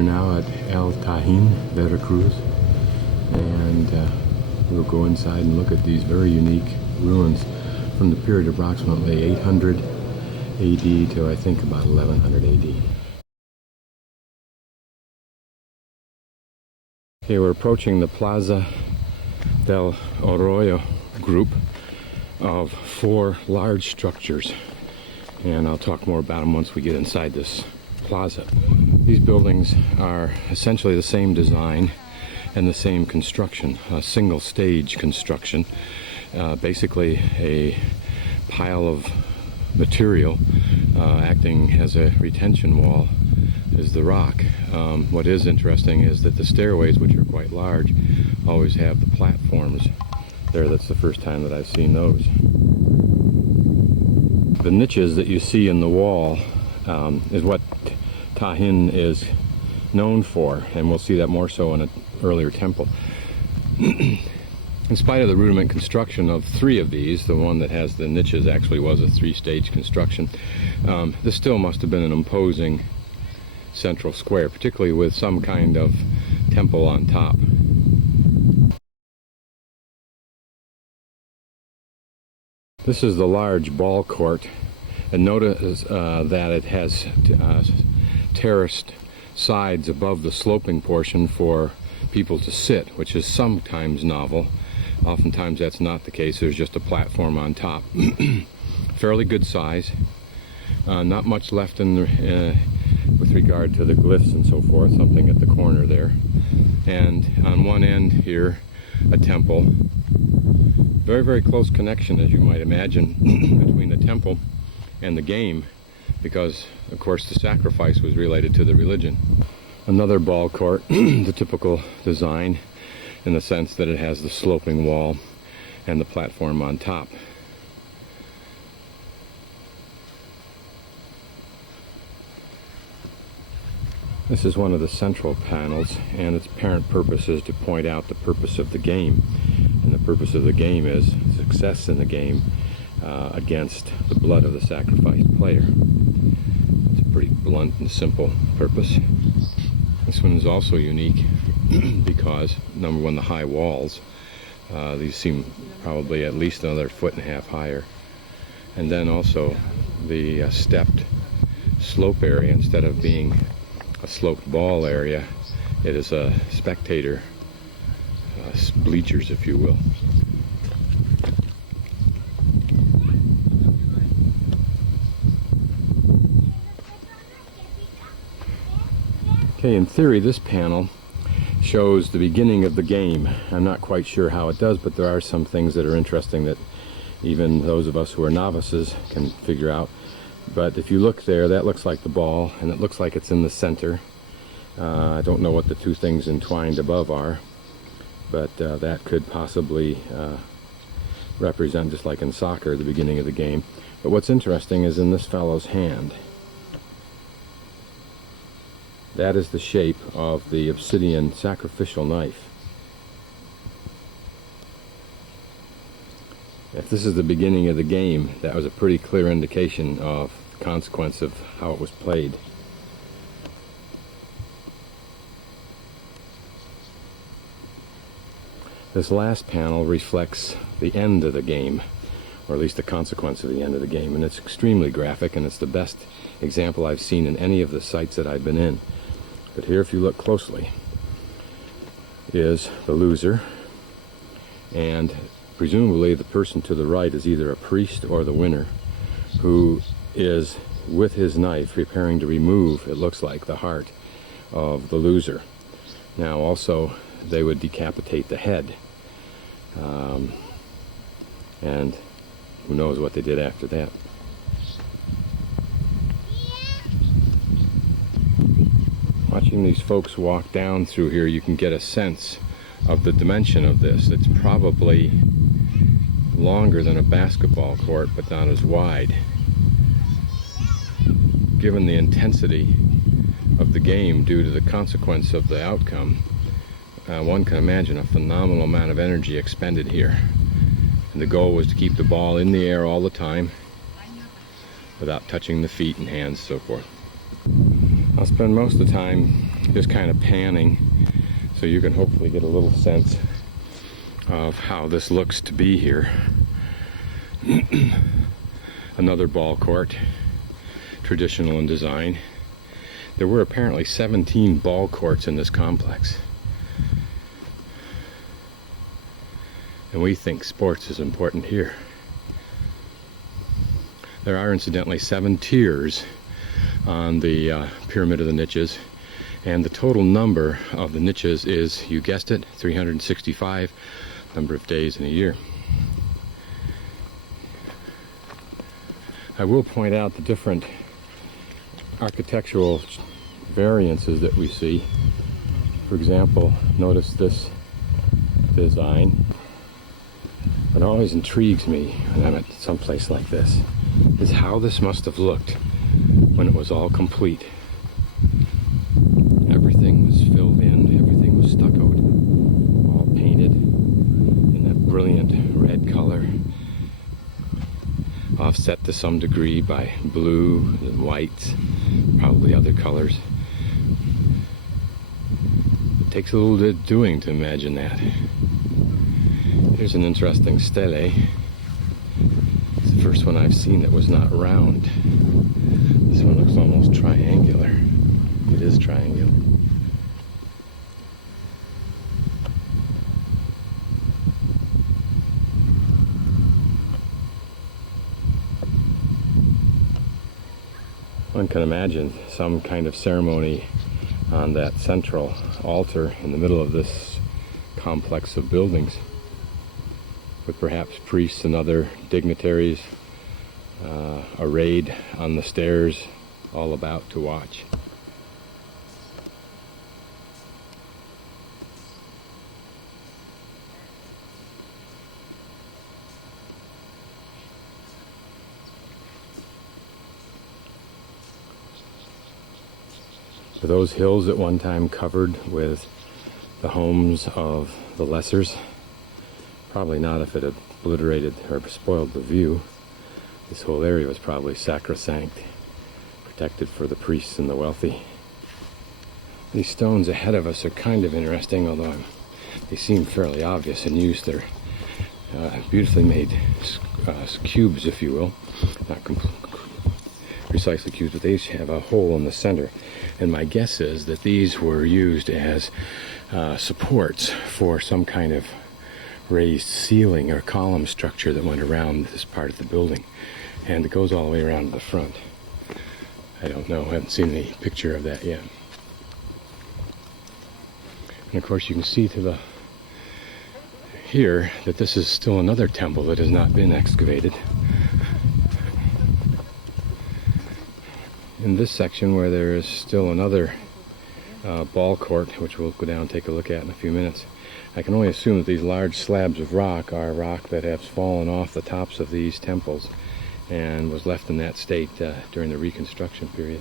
We're now at El Tajin, Veracruz, and we'll go inside and look at these very unique ruins from the period approximately 800 AD to I think about 1100 AD. Okay, we're approaching the Plaza del Oro group of 4 large structures, and I'll talk more about them once we get inside this plaza. These buildings are essentially the same design and the same construction, a single stage construction, basically a pile of material acting as a retention wall is the rock. What is interesting is that the stairways, which are quite large, always have the platforms there. That's the first time that I've seen those. The niches that you see in the wall is what Tajin is known for, and we'll see that more so in an earlier temple. In spite of the rudiment construction of 3 of these, the one that has the niches actually was a 3-stage construction. This still must have been an imposing central square, particularly with some kind of temple on top. This is the large ball court, and notice that it has terraced sides above the sloping portion for people to sit, which is sometimes novel. Oftentimes that's not the case. There's just a platform on top. Fairly good size. Not much left in the, with regard to the glyphs and so forth. Something at the corner there. And on one end here, a temple. Very, very close connection, as you might imagine, between the temple and the game, because of course the sacrifice was related to the religion. Another ball court, the typical design in the sense that it has the sloping wall and the platform on top. This is one of the central panels, and its apparent purpose is to point out the purpose of the game. And the purpose of the game is success in the game against the blood of the sacrificed player. It's a pretty blunt and simple purpose. This one is also unique because, number one, the high walls. These seem probably at least another 1.5 feet higher. And then also the stepped slope area. Instead of being a sloped ball area, it is a spectator bleachers, if you will. Okay, in theory this panel shows the beginning of the game. I'm not quite sure how it does, but there are some things that are interesting that even those of us who are novices can figure out. But if you look there, that looks like the ball, and it looks like it's in the center. I don't know what the 2 things entwined above are, but that could possibly represent, just like in soccer, the beginning of the game. But what's interesting is in this fellow's hand. That is the shape of the obsidian sacrificial knife. If this is the beginning of the game, that was a pretty clear indication of the consequence of how it was played. This last panel reflects the end of the game, or at least the consequence of the end of the game, and it's extremely graphic, and it's the best example I've seen in any of the sites that I've been in. But here, if you look closely, is the loser, and presumably the person to the right is either a priest or the winner, who is with his knife preparing to remove, it looks like, the heart of the loser. Now also they would decapitate the head, and who knows what they did after that. Watching these folks walk down through here, you can get a sense of the dimension of this. It's probably longer than a basketball court, but not as wide. Given the intensity of the game due to the consequence of the outcome, one can imagine a phenomenal amount of energy expended here. And the goal was to keep the ball in the air all the time without touching the feet and hands, so forth. I'll spend most of the time just kind of panning so you can hopefully get a little sense of how this looks to be here. Another ball court, traditional in design. There were apparently 17 ball courts in this complex. And we think sports is important here. There are incidentally 7 tiers on the pyramid of the niches, and the total number of the niches is, you guessed it, 365 number of days in a year. I will point out the different architectural variances that we see. For example, notice this design. What always intrigues me when I'm at some place like this is how this must have looked when it was all complete. Everything was filled in, everything was stuccoed, all painted in that brilliant red color, offset to some degree by blue and whites, probably other colors. It takes a little bit of doing to imagine that. Here's an interesting stele. It's the first one I've seen that was not round. This one looks almost triangular. It is triangular. One can imagine some kind of ceremony on that central altar in the middle of this complex of buildings, with perhaps priests and other dignitaries arrayed on the stairs, all about to watch. Were those hills at one time covered with the homes of the lessers? Probably not, if it had obliterated or spoiled the view. This whole area was probably sacrosanct, protected for the priests and the wealthy. These stones ahead of us are kind of interesting, although they seem fairly obvious in use. They're beautifully made cubes, if you will. Not precisely cubes, but they each have a hole in the center. And my guess is that these were used as supports for some kind of raised ceiling or column structure that went around this part of the building. And it goes all the way around to the front. I don't know, I haven't seen any picture of that yet. And of course you can see to the here that this is still another temple that has not been excavated. In this section where there is still another ball court, which we'll go down and take a look at in a few minutes, I can only assume that these large slabs of rock are rock that has fallen off the tops of these temples and was left in that state during the reconstruction period.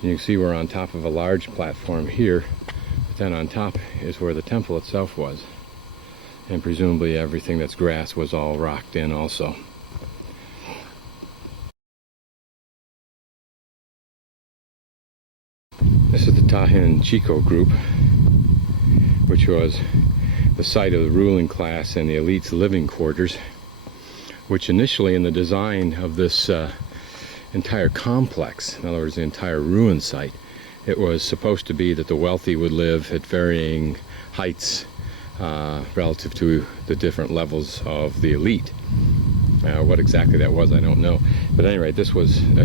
And you can see we're on top of a large platform here, but then on top is where the temple itself was. And presumably everything that's grass was all rocked in also. This is the Tajin Chico group, which was the site of the ruling class and the elite's living quarters, which initially in the design of this entire complex, in other words the entire ruin site, it was supposed to be that the wealthy would live at varying heights relative to the different levels of the elite. What exactly that was, I don't know. But at any rate, this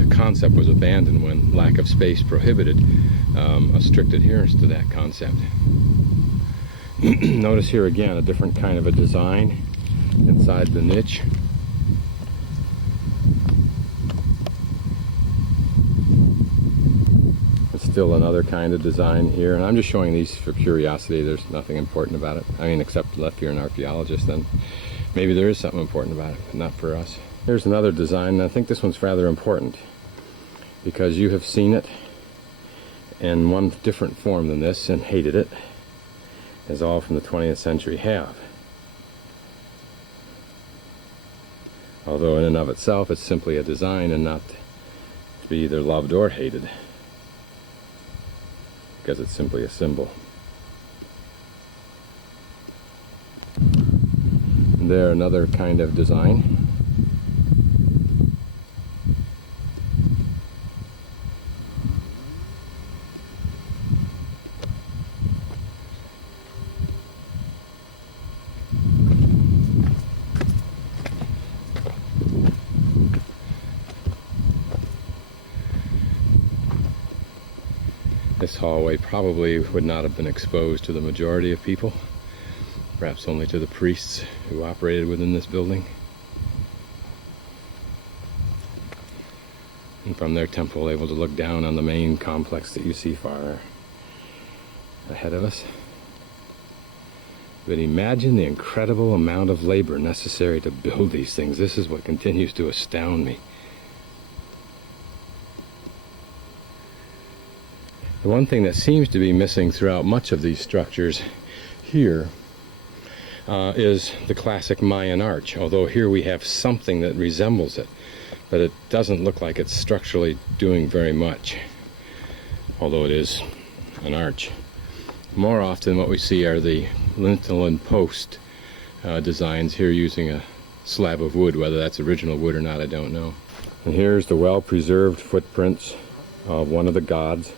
concept was abandoned when lack of space prohibited a strict adherence to that concept. Notice here again a different kind of a design inside the niche. It's still another kind of design here, and I'm just showing these for curiosity. There's nothing important about it. I mean, except if you're an archaeologist, then maybe there is something important about it, but not for us. Here's another design, and I think this one's rather important because you have seen it in one different form than this and hated it, as all from the 20th century have. Although in and of itself it's simply a design and not to be either loved or hated, because it's simply a symbol. And there, another kind of design. This hallway probably would not have been exposed to the majority of people, perhaps only to the priests who operated within this building. And from their temple, able to look down on the main complex that you see far ahead of us. But imagine the incredible amount of labor necessary to build these things. This is what continues to astound me. The one thing that seems to be missing throughout much of these structures here is the classic Mayan arch, although here we have something that resembles it, but it doesn't look like it's structurally doing very much, although it is an arch. More often what we see are the lintel and post designs, here using a slab of wood. Whether that's original wood or not, I don't know. And here's the well-preserved footprints of one of the gods.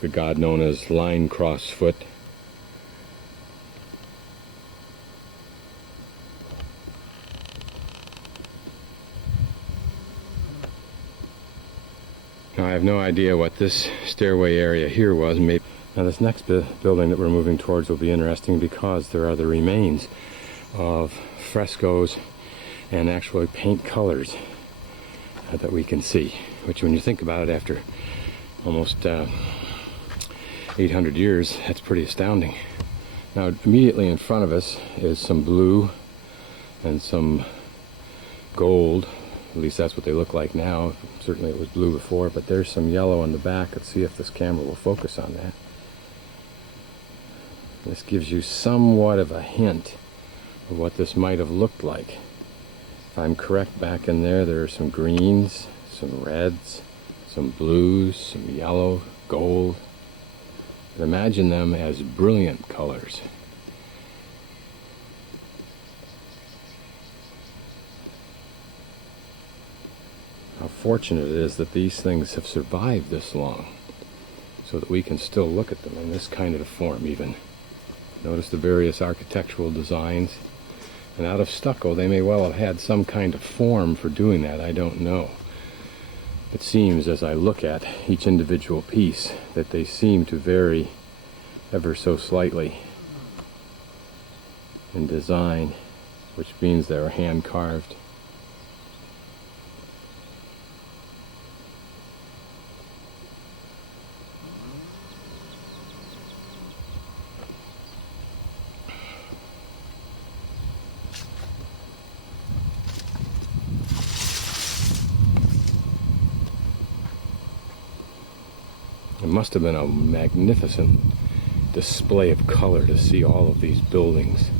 The god known as Line Cross Foot. Now I have no idea what this stairway area here was. Maybe. Now this next building that we're moving towards will be interesting because there are the remains of frescoes and actually paint colors that we can see, which when you think about it, after almost 800 years, that's pretty astounding. Now immediately in front of us is some blue and some gold. At least that's what they look like now. Certainly it was blue before, but there's some yellow on the back. Let's see if this camera will focus on that. This gives you somewhat of a hint of what this might have looked like. If I'm correct, back in there, there are some greens, some reds, some blues, some yellow, gold. But imagine them as brilliant colors. How fortunate it is that these things have survived this long, so that we can still look at them in this kind of form even. Notice the various architectural designs. And out of stucco, they may well have had some kind of form for doing that, I don't know. It seems, as I look at each individual piece, that they seem to vary ever so slightly in design, which means they're hand carved. It must have been a magnificent display of color to see all of these buildings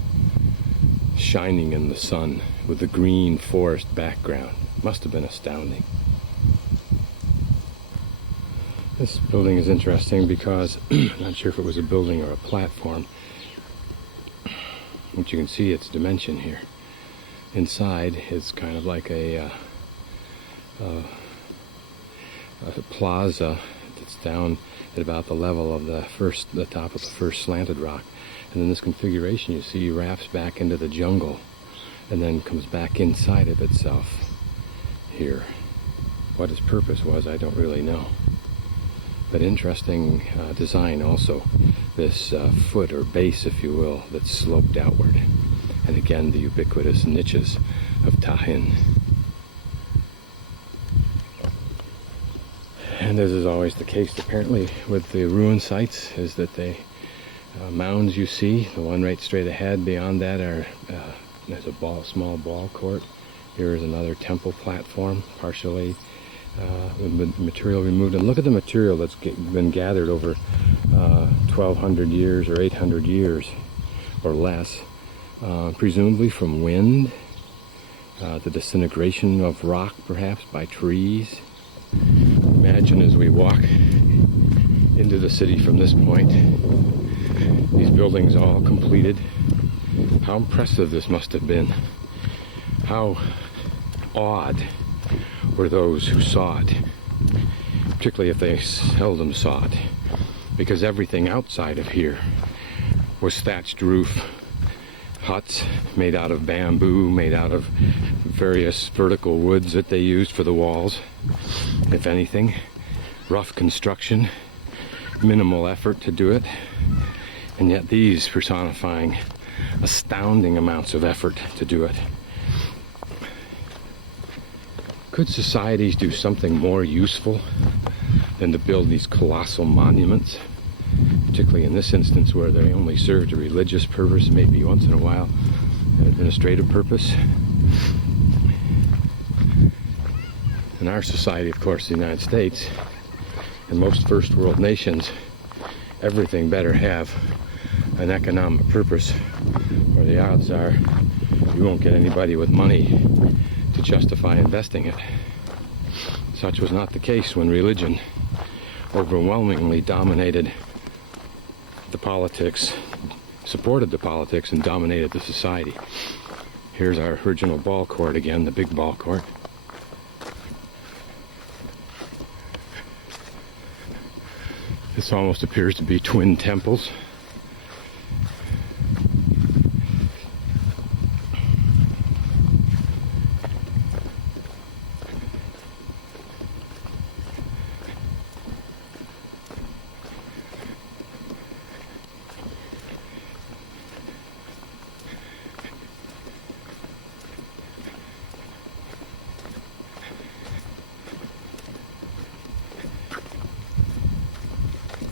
shining in the sun with the green forest background. It must have been astounding. This building is interesting because I'm not sure if it was a building or a platform, but you can see its dimension here. Inside is kind of like a plaza that's down at about the level of the top of the first slanted rock. And then this configuration you see wraps back into the jungle and then comes back inside of itself here. What its purpose was, I don't really know. But interesting design also. This foot or base, if you will, that's sloped outward. And again, the ubiquitous niches of Tajin. And as is always the case, apparently, with the ruin sites, is that the mounds you see, the one right straight ahead, beyond that there's a small ball court. Here is another temple platform, partially with material removed. And look at the material that's been gathered over 1,200 years or 800 years or less, presumably from wind. the disintegration of rock perhaps by trees. Imagine as we walk into the city from this point, these buildings all completed, how impressive this must have been. How awed were those who saw it, particularly if they seldom saw it, because everything outside of here was thatched roof huts made out of bamboo, made out of various vertical woods that they used for the walls. If anything, rough construction, minimal effort to do it, and yet these personifying astounding amounts of effort to do it. Could societies do something more useful than to build these colossal monuments, particularly in this instance where they only served a religious purpose, maybe once in a while an administrative purpose? In our society, of course, the United States, and most first world nations, everything better have an economic purpose, or the odds are you won't get anybody with money to justify investing it. Such was not the case when religion overwhelmingly dominated the politics, supported the politics, and dominated the society. Here's our original ball court again, the big ball court. This almost appears to be twin temples.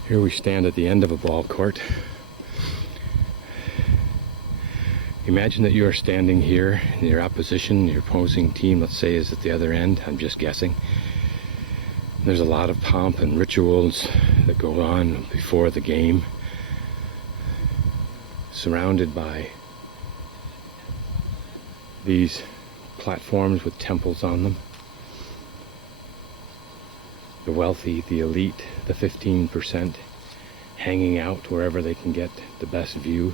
Here we stand at the end of a ball court. Imagine that you are standing here, and your opposition, your opposing team, let's say, is at the other end. I'm just guessing. There's a lot of pomp and rituals that go on before the game, surrounded by these platforms with temples on them. The wealthy, the elite, the 15% hanging out wherever they can get the best view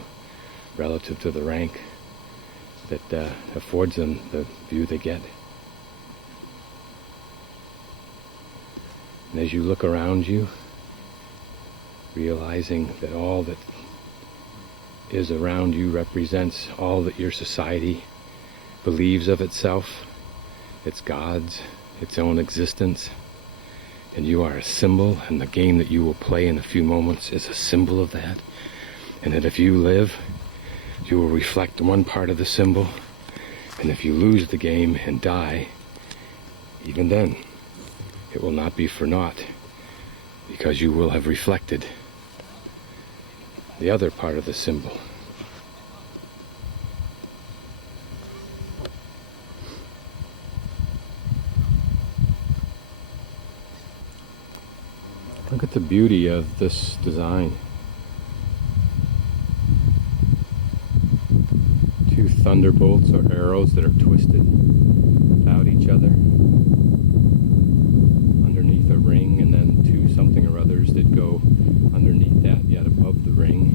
relative to the rank that affords them the view they get. And as you look around you, realizing that all that is around you represents all that your society believes of itself, its gods, its own existence, and you are a symbol, and the game that you will play in a few moments is a symbol of that, and that if you live, you will reflect one part of the symbol, and if you lose the game and die, even then, it will not be for naught, because you will have reflected the other part of the symbol. Look at the beauty of this design. Two thunderbolts or arrows that are twisted about each other underneath a ring, and then two something or others that go underneath that yet above the ring.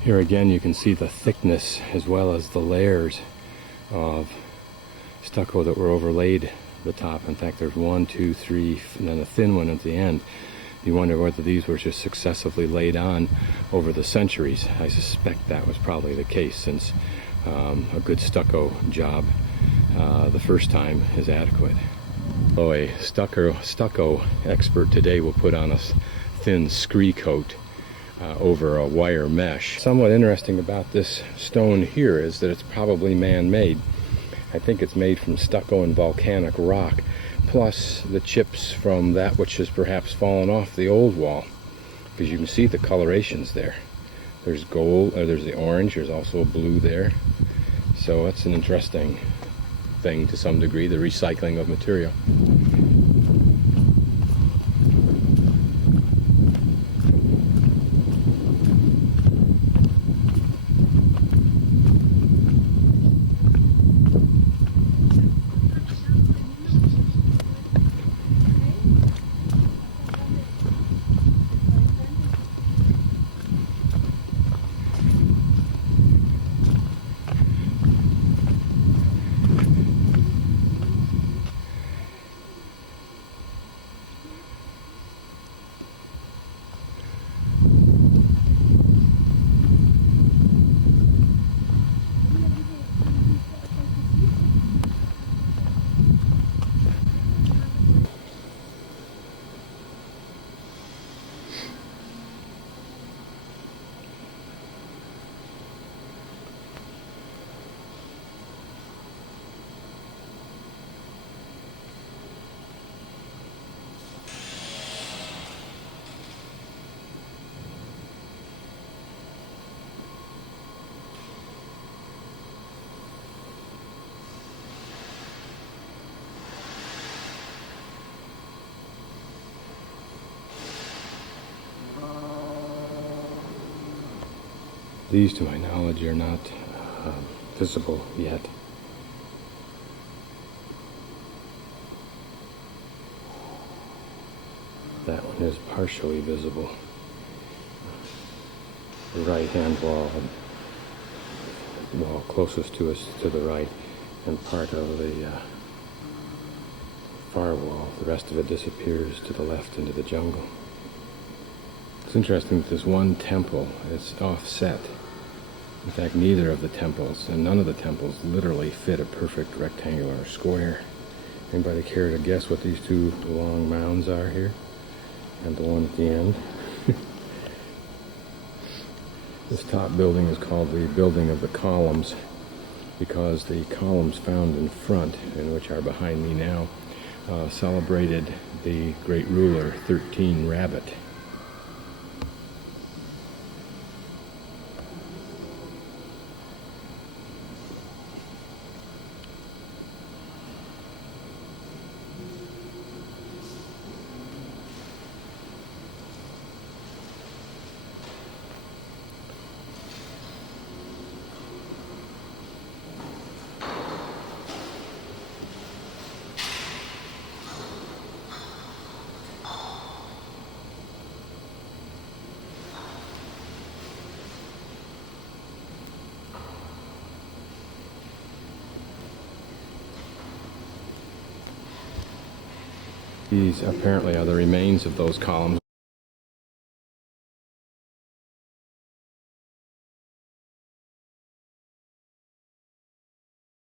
Here again you can see the thickness as well as the layers of stucco that were overlaid the top. In fact, there's 1, 2, 3, and then a thin one at the end. You wonder whether these were just successively laid on over the centuries. I suspect that was probably the case, since a good stucco job the first time is adequate. Oh, a stucco expert today will put on a thin scree coat over a wire mesh. Somewhat interesting about this stone here is that it's probably man-made. I think it's made from stucco and volcanic rock, plus the chips from that which has perhaps fallen off the old wall, because you can see the colorations there. There's gold, or there's the orange, there's also a blue there. So that's an interesting thing to some degree, the recycling of material. These, to my knowledge, are not visible yet. That one is partially visible. The right-hand wall closest to us to the right, and part of the far wall. The rest of it disappears to the left into the jungle. It's interesting that this one temple is offset. In fact, neither of the temples, and none of the temples, literally fit a perfect rectangular square. Anybody care to guess what these two long mounds are here? And the one at the end? This top building is called the Building of the Columns because the columns found in front, and which are behind me now, celebrated the great ruler 13 Rabbit. These apparently are the remains of those columns.